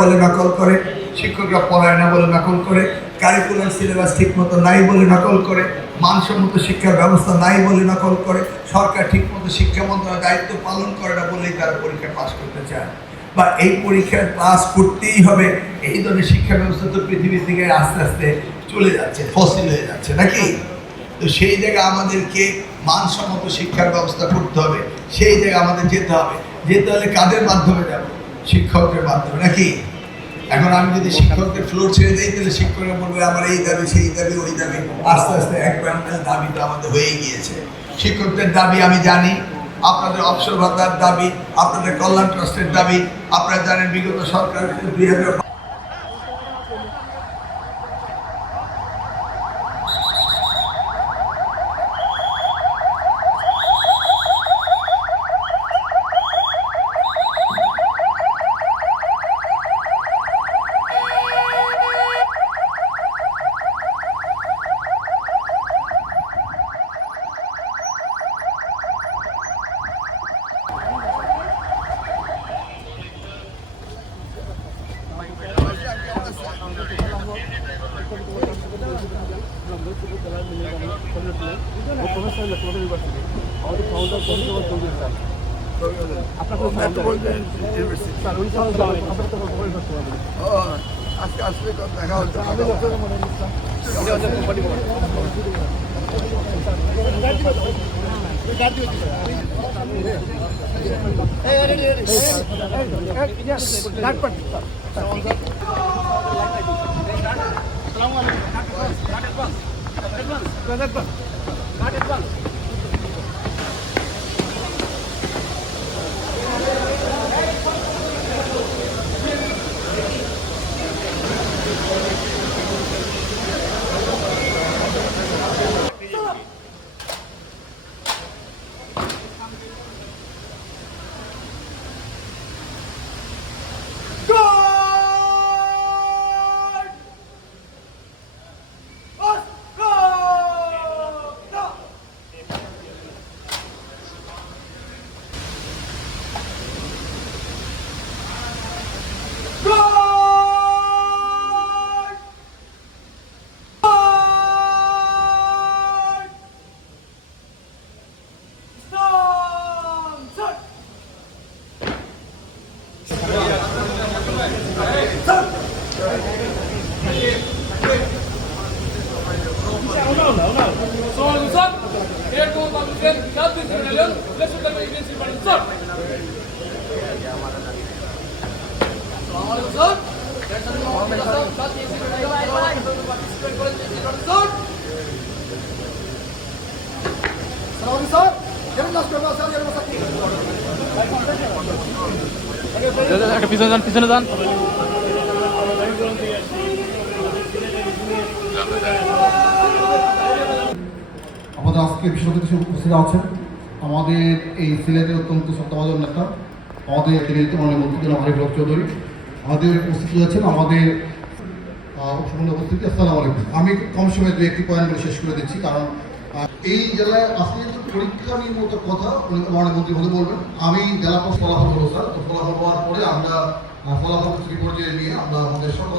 বলে নকল করে, শিক্ষকরা পড়ায় না বলে নকল করে, কারিকুলাম সিলেবাস ঠিকমতো নাই বলে নকল করে, মানসম্মত শিক্ষার ব্যবস্থা নাই বলে নকল করে, সরকার ঠিকমতো শিক্ষা মন্ত্রণালয়ের দায়িত্ব পালন করে না বলেই তারা পরীক্ষা পাস করতে চায়, বা এই পরীক্ষায় পাস করতেই হবে। এই ধরনের শিক্ষা ব্যবস্থা তো পৃথিবীর দিকে আস্তে আস্তে চলে যাচ্ছে, ফসিল হয়ে যাচ্ছে নাকি? তো সেই জায়গায় আমাদেরকে মানসম্মত শিক্ষার ব্যবস্থা করতে হবে, সেই জায়গায় আমাদের যেতে হবে। যেতে হলে কাদের মাধ্যমে যাব? শিক্ষকদের মাধ্যমে নাকি? এখন আমি যদি শিক্ষকদের ফ্লোর ছেড়ে দিই তাহলে শিক্ষকরা বলবে আমার এই দাবি, সেই দাবি, ওই দাবি। আস্তে আস্তে এক প্যান্ডেল দাবি তো আমাদের হয়ে গিয়েছে। শিক্ষকদের দাবি আমি জানি, আপনাদের অবসর ভাতার দাবি, আপনাদের কল্যাণ ট্রাস্টের দাবি। আপনারা জানেন বিগত সরকার 2000 আজকে আসলে দেখা হচ্ছে। পিছনে যান, পিছনে যান। আমাদের আজকে বিশেষ অতিথি উপস্থিত আছেন আমাদের এই সিলেটের অত্যন্ত সত্যবাদন নেতা, আমাদের দিল্লিতে মাননীয় মন্ত্রী জনাব আরিফুল হক চৌধুরী আমাদের উপস্থিত হয়েছেন। আমাদের সম্পূর্ণ উপস্থিতি। আসসালামু আলাইকুম। আমি কম সময়ে দু একটি পয়েন্টগুলো শেষ করে দিচ্ছি, কারণ এই জেলায় আসলে যে পরীক্ষা নির্মত কথা মাননীয় মন্ত্রী হতে বলবেন। আমি জেলা ফলাফল হলো স্যার, তো ফলাফল হওয়ার পরে আমরা ফলাফল রিপোর্টে নিয়ে আমরা আমাদের সকল